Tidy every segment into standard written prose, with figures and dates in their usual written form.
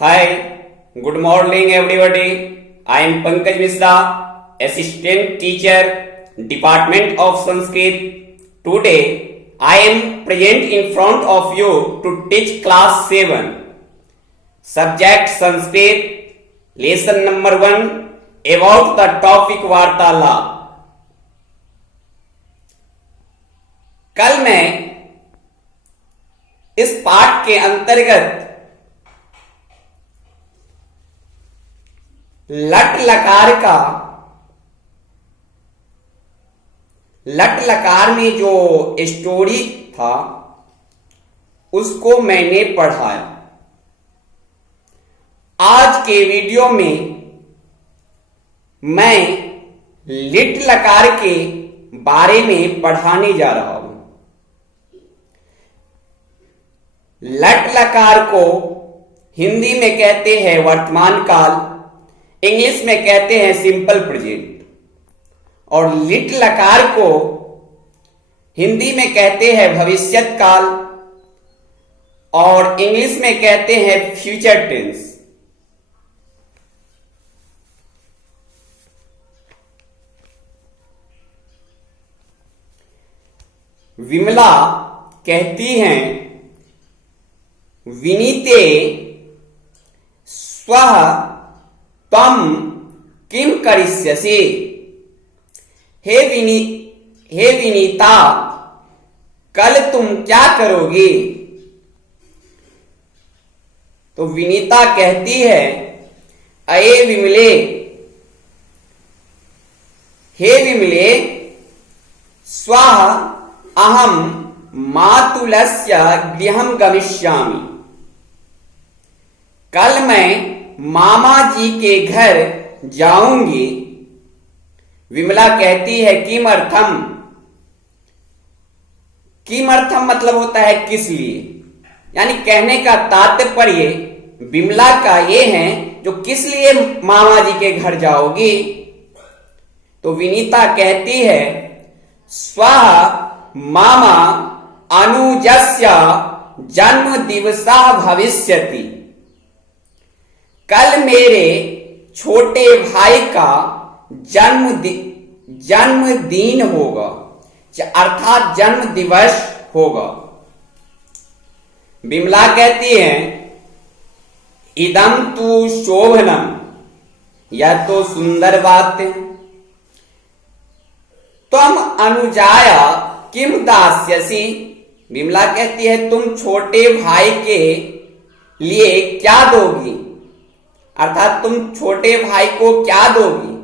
Hi, good morning everybody. I am Pankaj Misra, Assistant Teacher, Department of Sanskrit. Today, I am present in front of you to teach class 7. Subject Sanskrit, lesson number 1 about the topic वार्तालाप. कल मैं इस पाठ के अंतर्गत लट लकार में जो स्टोरी था उसको मैंने पढ़ाया. आज के वीडियो में मैं लिट लकार के बारे में पढ़ाने जा रहा हूं. लट लकार को हिंदी में कहते हैं वर्तमान काल, इंग्लिश में कहते हैं सिंपल प्रेजेंट, और लिट लकार को हिंदी में कहते हैं भविष्यत काल और इंग्लिश में कहते हैं फ्यूचर टेंस. विमला कहती हैं, विनीते स्वः त्वं किम करिष्यसि. हे विनीता, कल तुम क्या करोगी. तो विनीता कहती है, अये विमले, हे विमले, स्वः अहम मातुलस्य गृहं गमिष्यामि. कल मैं मामा जी के घर जाऊंगी. विमला कहती है, किमर्थम. किमर्थम मतलब होता है किस लिए, यानी कहने का तात्पर्य विमला का ये है जो किस लिए मामा जी के घर जाओगी. तो विनीता कहती है, स्वः मामा अनुजस्य जन्म दिवसः भविष्यति. कल मेरे छोटे भाई का जन्मदिन होगा, अर्थात जन्म दिवस होगा. विमला कहती है, इदं तु शोभनम, यह तो सुंदर बात है. त्वं अनुजाया किम दास्यसि. विमला कहती है, तुम छोटे भाई के लिए क्या दोगी, अर्थात तुम छोटे भाई को क्या दोगी.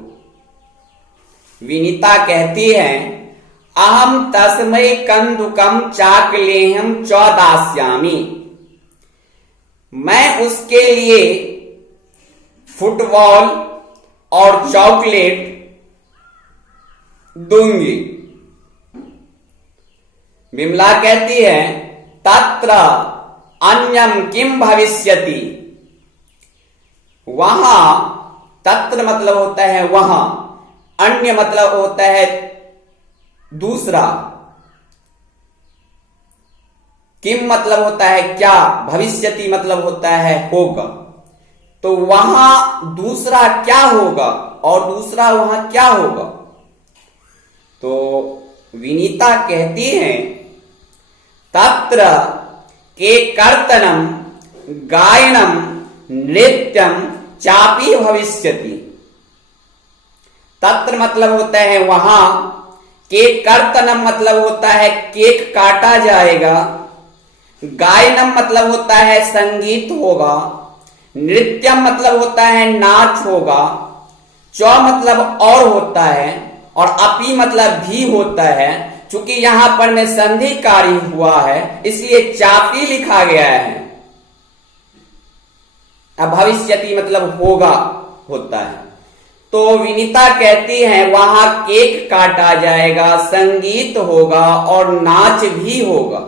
विनीता कहती है, अहम तस्मै कंदुकम चाकलेहम च दास्यामि. मैं उसके लिए फुटबॉल और चॉकलेट दूंगी. विमला कहती है, तत्र अन्यम किम भविष्यति. वहां तत्र मतलब होता है वहां, अन्य मतलब होता है दूसरा, किम मतलब होता है क्या, भविष्यति मतलब होता है होगा. तो वहां दूसरा क्या होगा और दूसरा वहां क्या होगा. तो विनीता कहती है, तत्र के कर्तनम गायनम नृत्यम चापी भविष्यति. तत्र मतलब होता है वहां, केक कर्तनम मतलब होता है केक काटा जाएगा, गायनम मतलब होता है संगीत होगा, नृत्यम मतलब होता है नाच होगा, चौ मतलब और होता है और अपी मतलब भी होता है. चूंकि यहां पर में संधि कार्य हुआ है इसलिए चापी लिखा गया है. अब भविष्यति मतलब होगा होता है. तो विनीता कहती है, वहां केक काटा जाएगा, संगीत होगा और नाच भी होगा.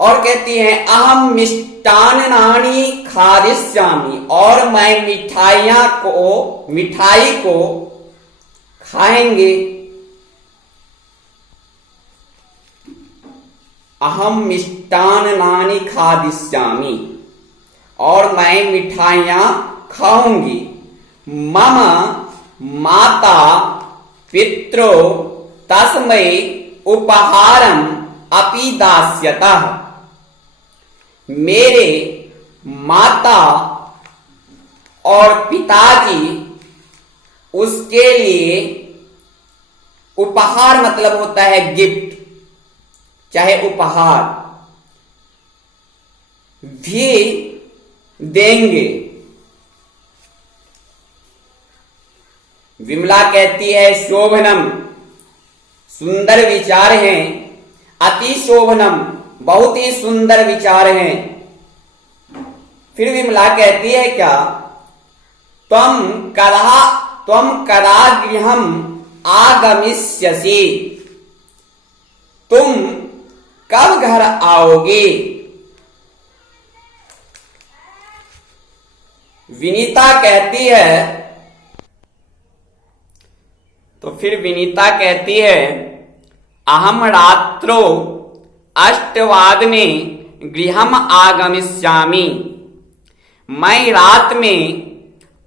और कहती है, अहम मिष्टान्नानि खादिष्यामि, और मैं मिठाई को खाएंगे. अहम मिष्टान्नानि खादिष्यामि, और मैं मिठाइयां खाऊंगी। मम माता पित्रो तस्मै उपहारम अपि दास्यतः, मेरे माता और पिताजी उसके लिए उपहार मतलब होता है गिफ्ट, चाहे उपहार भी देंगे। विमला कहती है शोभनम, सुंदर विचार हैं। अति शोभनम, बहुत ही सुंदर विचार हैं। फिर विमला कहती है क्या, त्वं कदा गृहम आगमिष्यसि, तुम कब घर आओगे। विनीता कहती है, तो फिर विनीता कहती है अहम रात्रो 8 गृहम आगमिष्यामि, मैं रात में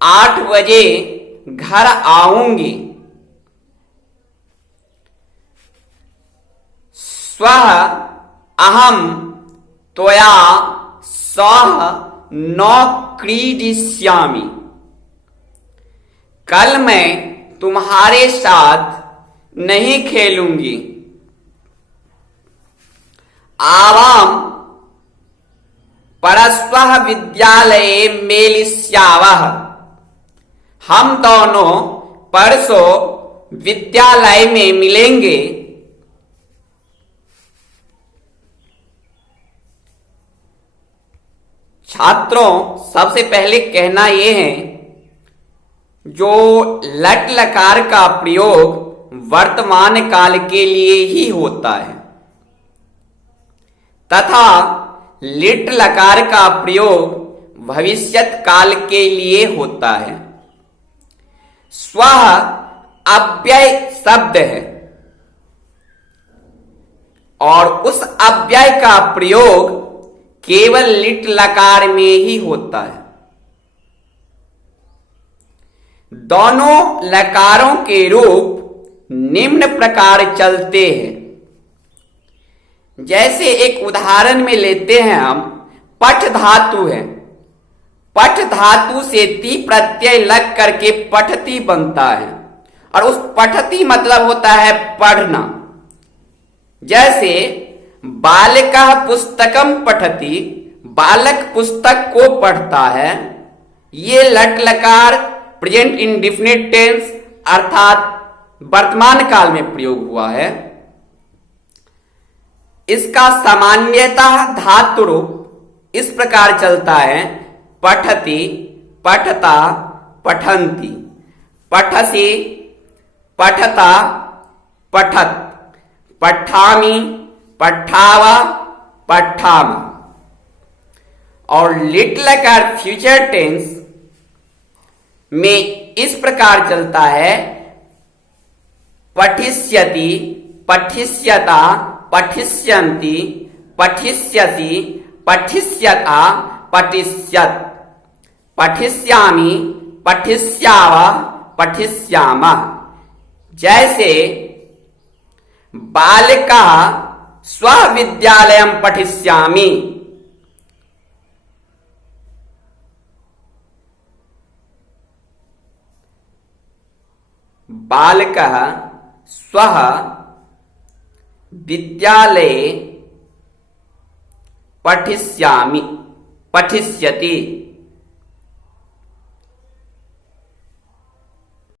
8 बजे घर आऊंगी। स्वः अहम त्वया सह न क्रीडिष्यामि, कल मैं तुम्हारे साथ नहीं खेलूंगी। आवाम परस्वः विद्यालये मेलिष्यावः, हम दोनों परसों विद्यालय में मिलेंगे। छात्रों, सबसे पहले कहना यह है, जो लट लकार का प्रयोग वर्तमान काल के लिए ही होता है तथा लिट लकार का प्रयोग भविष्यत काल के लिए होता है। स्वः अव्यय शब्द है और उस अव्यय का प्रयोग केवल लिट लकार में ही होता है। दोनों लकारों के रूप निम्न प्रकार चलते हैं। जैसे एक उदाहरण में लेते हैं हम, पठ धातु है। पठ धातु से ती प्रत्यय लग करके पठती बनता है, और उस पठती मतलब होता है पढ़ना। जैसे बालकः पुस्तकम पठति, बालक पुस्तक को पढ़ता है। ये लट लकार प्रेजेंट इंडिफिनिट टेंस अर्थात वर्तमान काल में प्रयोग हुआ है। इसका सामान्यतः धातु रूप इस प्रकार चलता है, पठति, पठता, पठन्ति, पठसि, पठता, पठत, पठामि, पठावा, पठाम। और लिट लकार फ्यूचर टेंस में इस प्रकार चलता है, पठिष्यति, पठिष्यता, पठिष्यन्ति, पठिष्यसि, पठिष्यता, पठिष्यत्, पठिष्यामि, पठिष्यावः, पठिष्यामः। जैसे बालकः स्वविद्यालयं पठिष्यामि, बालकः स्वः विद्यालये पठिष्यामि, पठिष्यति।